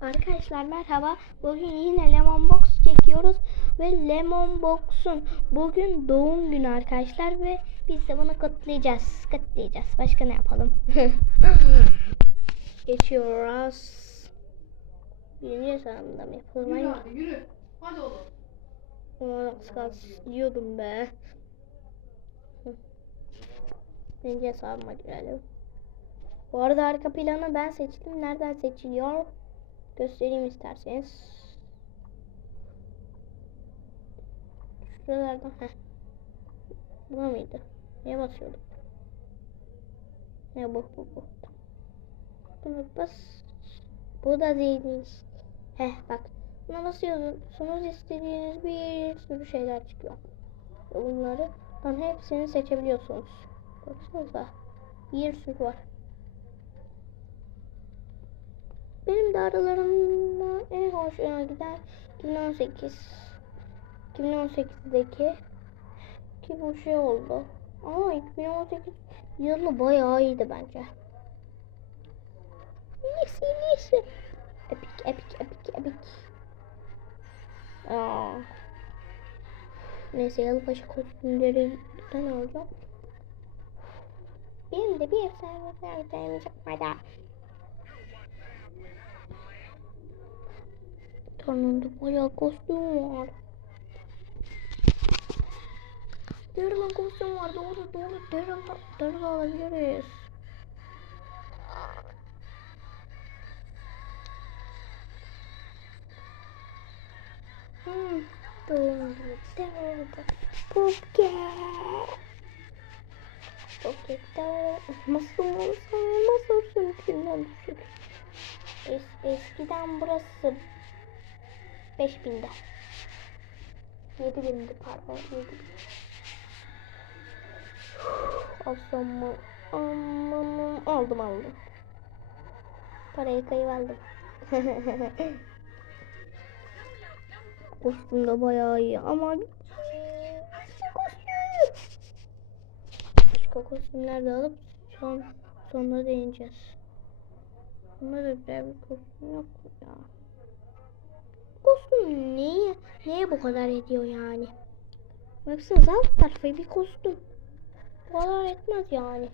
Arkadaşlar merhaba. Bugün yine Lemon Box çekiyoruz ve Lemon Box'un bugün doğum günü arkadaşlar ve biz de bunu kutlayacağız. Kutlayacağız. Başka ne yapalım? Geçiyoruz. Birinci hesabında mı yapalım? Yürü hadi yürü. Hadi oğlum. Aman az kalsın diyordum be. Birinci hesabıma girelim. Bu arada arka planı ben seçtim. Nereden seçiliyor? Göstereyim isterseniz. Şuralardan. Heh. Buna mıydı? Neye basıyorduk? Ne bu bu bu. Buna bas. Bu da değilmiş. Heh bak. Buna basıyorsunuz istediğiniz bir sürü şeyler çıkıyor. Bunları ben hepsini seçebiliyorsunuz. Baksanıza. Bir sürü var. Benim de aralarında en hoşuma giden 2018 2018'deki ki bu şey oldu. Ama 2018 yılı bayağı iyiydi bence. Neyse neyse. Epik epik epik epik. Aa. Neyse yılbaşı kostümleri ne olacak? Benim de bir efsane bir çıkmadı. Tanrımda bayağı kostüm var. Daryl'ın kostüm var doğru doğru Daryl, Daryl alabiliriz. Hmm, doğru Daryl'da Popke. Popke Daryl. Nasıl olsa nasıl olsa mümkünden düşük. Es, eskiden burası 5000'de. 7000'di pardon 7000. Alsam mı? Aman aldım aldım. Parayı kayıvaldım. Kostüm de bayağı iyi ama. Başka kostümler de alıp son sonra deneyeceğiz. Bunda da güzel bir kostüm yok ya? Kostüm neye, neye bu kadar ediyor yani? Baksanıza alt tarafı bir kostüm. Bu kadar etmez yani.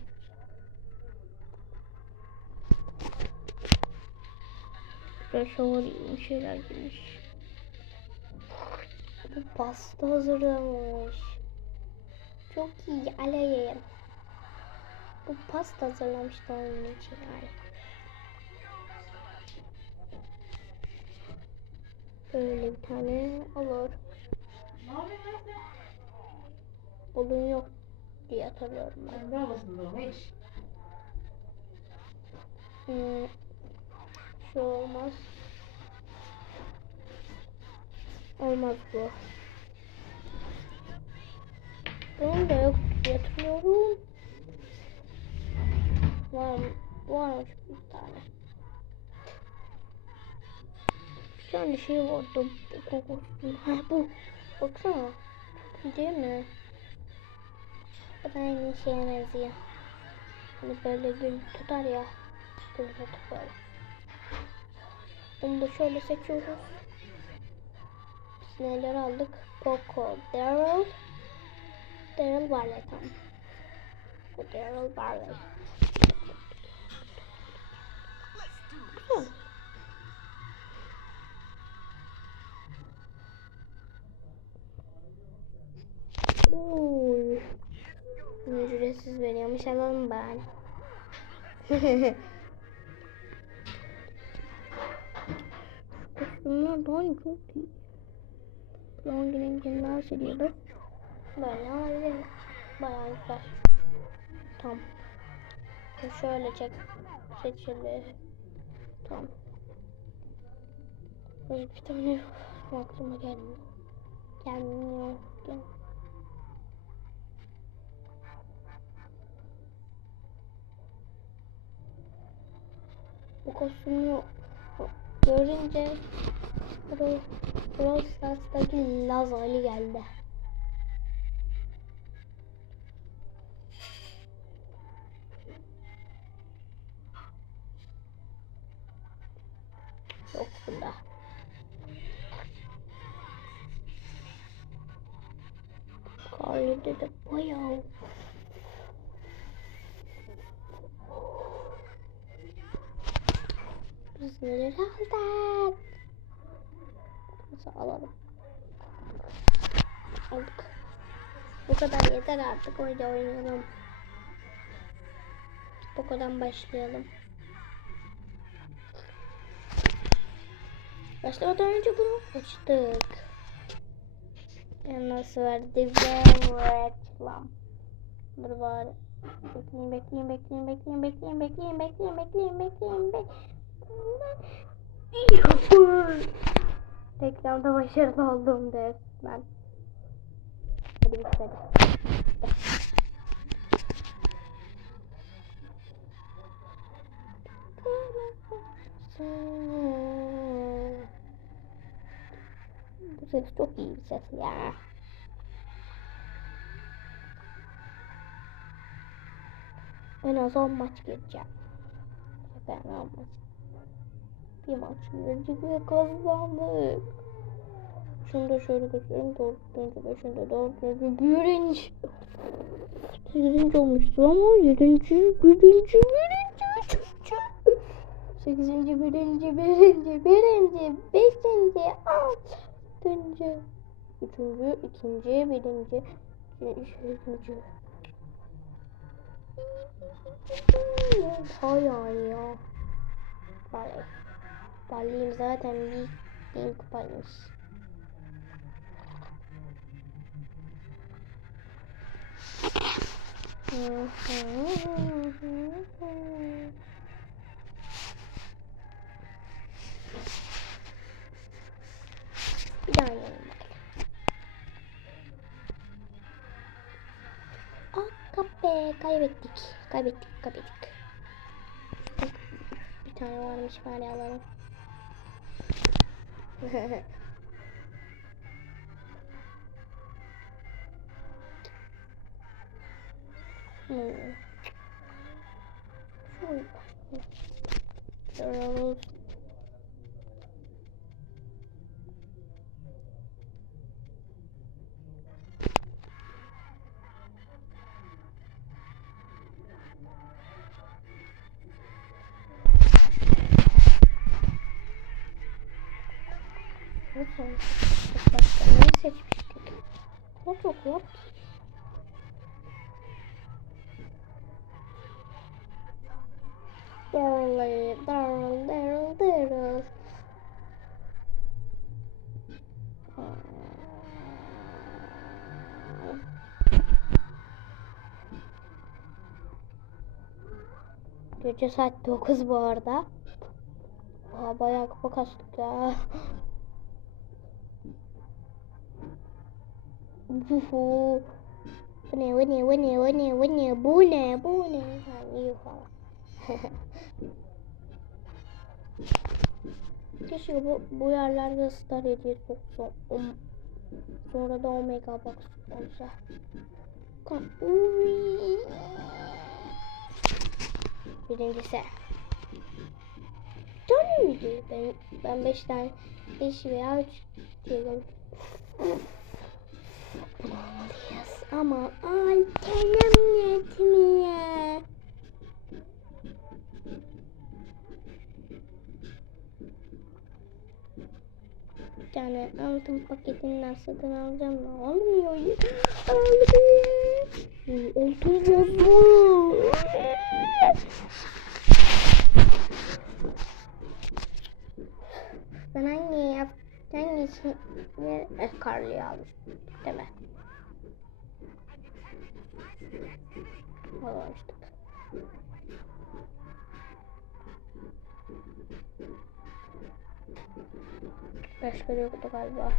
Biraz şövalye şeyler girmiş. Bu pasta hazırlamış. Çok iyi alayım. Bu pasta hazırlamış da onun için yani. Böyle bir tane olur. Odun yok diye hatırlıyorum ben. Hmm, şu olmaz. Olmaz bu. Bunun da yok diye hatırlıyorum. Var, varmış bir tane. Bir şey vardı. Bu kokusu. Ha bu. Baksana. Değil mi? Bu da aynı şeye benziyor. Hani böyle gül tutar ya. Gül tutar böyle. Bunu da şöyle seçiyoruz. Biz neler aldık? Poco, Daryl. Daryl Barley tamam. Bu Daryl Barley. Veriyormuş alalım ben. Kostümler daha çok iyi. Long renginden seviyordu. Böyle alabilirim. Bayağı güzel. Tamam. Şöyle çek. Seçili. Tamam. Böyle bir tane aklıma gelmiyor. Gelmiyor. Gel. o kostümü görünce Brawl, Brawl Stars'taki Laz Ali geldi. Yok bunda. Karlı dedi bayağı Biz neler aldık? Nasıl alalım? Aldık. Bu kadar yeter artık oyun oynayalım. Kadar başlayalım. Başlamadan önce bunu açtık. Nasıl verdi ve reklam. Dur bari. Bekleyin, bekleyin, bekleyin, bekleyin, bekleyin, bekleyin, bekleyin, bekleyin, bekleyin, bekleyin. Yapın. Reklamda başarılı oldum resmen. Hadi bitmedi. Bu ses çok iyi bir ses ya. En az 10 maç gireceğim. Ben 10 maç. Bir maç ve kazandık. Şunu da şöyle göstereyim. Dördüncü, beşinci, dördüncü, birinci. Sekizinci olmuştu ama yedinci, birinci, birinci, üçüncü. Sekizinci, birinci, birinci, birinci, beşinci, altıncı, üçüncü, ikinci, birinci, üçüncü. Hay ya. Bari. Baliyim zaten bir link paymış. Bir daha yiyelim bakalım. Ah kape kaybettik. Kaybettik kaybettik. Bir tane varmış bari alalım. Full. Hmm. Hmm. There are Lütfen. Başka ne seçmiştik? What yok what? Darly, darl, darl, darl. Gece saat 9 bu arada. Aa, bayağı kupa kastık ya. Bu ne, bu ne, bu ne, bu ne, bu ne, bu ne, bu ne? İyi falan. Keşke bu, bu yerlerde star hediye soksam. Um, sonra da omega box olsa. Uy. Birincisi. Tane miydi? Ben, ben beş tane, beş veya üç almalıyız ama alternatif yetmiyor. Bir tane altın paketinden satın alacağım da olmuyor. Aldım. Altın bozdu. Ben hangi yap hangisini eh, karlıyı aldım falan açtık. Başka yoktu galiba.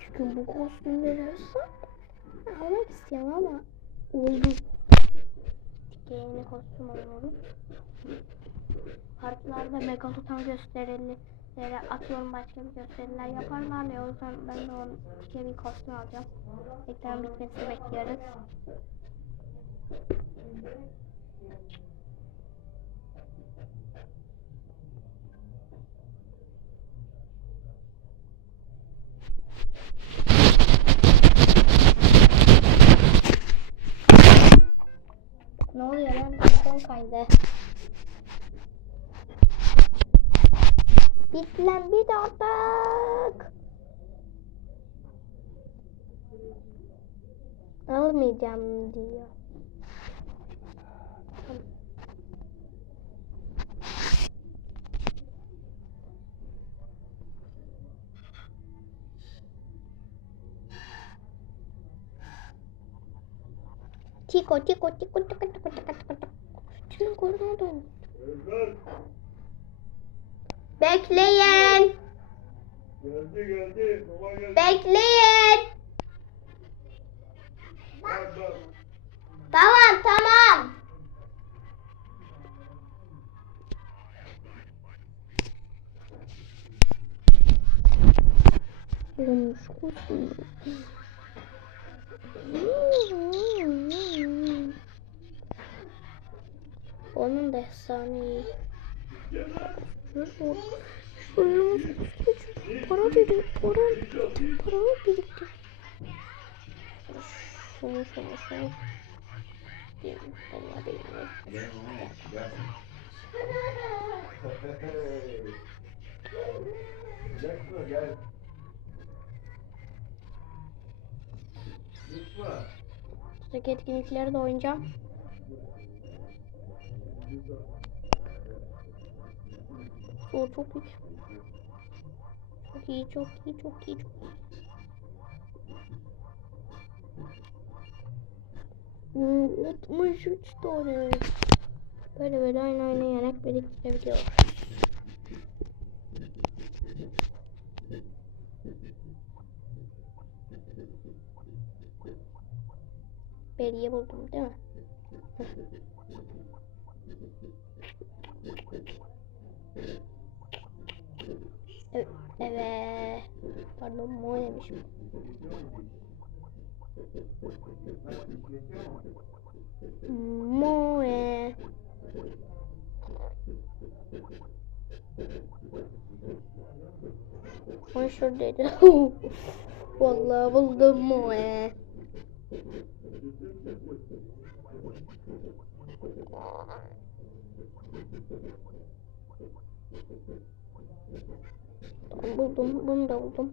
Çünkü bu kostümleri olsa almak istiyorum ama oldu. Game'li kostüm alalım. Parklarda megaloton gösterelim gösteriler atıyorum başka bir gösteriler yaparlar ya o yüzden ben de onun diye bir kostüm alacağım. Ekran bitmesini bekliyoruz. Ne oluyor lan? Telefon kaydı. Bit lan bit artık. Almayacağım diyor. Tiko, tiko, tiko, tiko, tiko, tiko, tiko, tiko. Şunu korkmadım. Özgür. Bekleyin. Geldi geldi. Baba geldi. Bekleyin. Tamam tamam. Olmuş kusun. Onun da efsane iyi. Para dedi, para, para birikti. Şunu, şunu, şunu. Değil, vallahi değil. Gel gel. Sıradaki etkinlikleri de oynayacağım. O çok iyi. Çok iyi, çok iyi, çok iyi, çok iyi. Oo, 63 tane. Böyle böyle aynı aynı yanak biriktirebiliyoruz. Beriye buldum değil mi? Evet. Pardon mo demişim. Moe. Moe şuradaydı. Vallahi buldum Moe. Buldum. Bunu da buldum.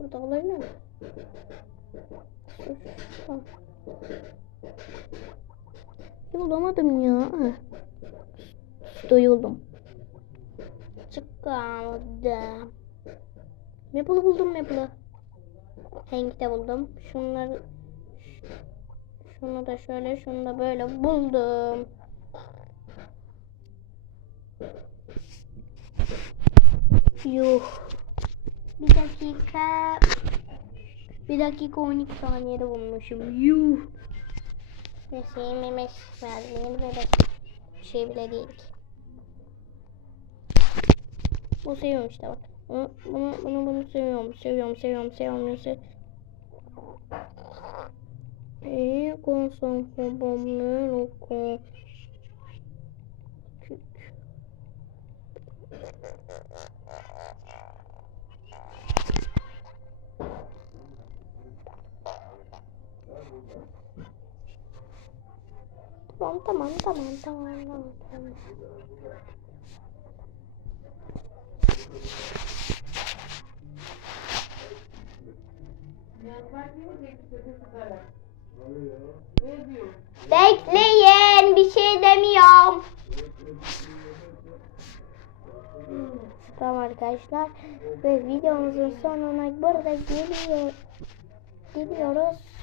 Burada. Tamam. Bir bulamadım ya. Heh. Doyuldum. Çıkardım. Maple'ı buldum Maple'ı. Hank'te buldum. Şunları şunu da şöyle, şunu da böyle buldum. Yuh. Bir dakika. Bir dakika 12 saniyede bulmuşum. Yuh. Neyse yememek lazım. Böyle bir şey bile değil ki. Bu seviyorum işte bak. Bunu, bunu, bunu seviyorum. Seviyorum, seviyorum, seviyorum. seviyorum. Et qu'on s'en comprenne au con. Tamam tamam tamam tamam tamam tamam. Bekleyin bir şey demiyorum. Tamam arkadaşlar ve videomuzun sonuna burada geliyor. Geliyoruz.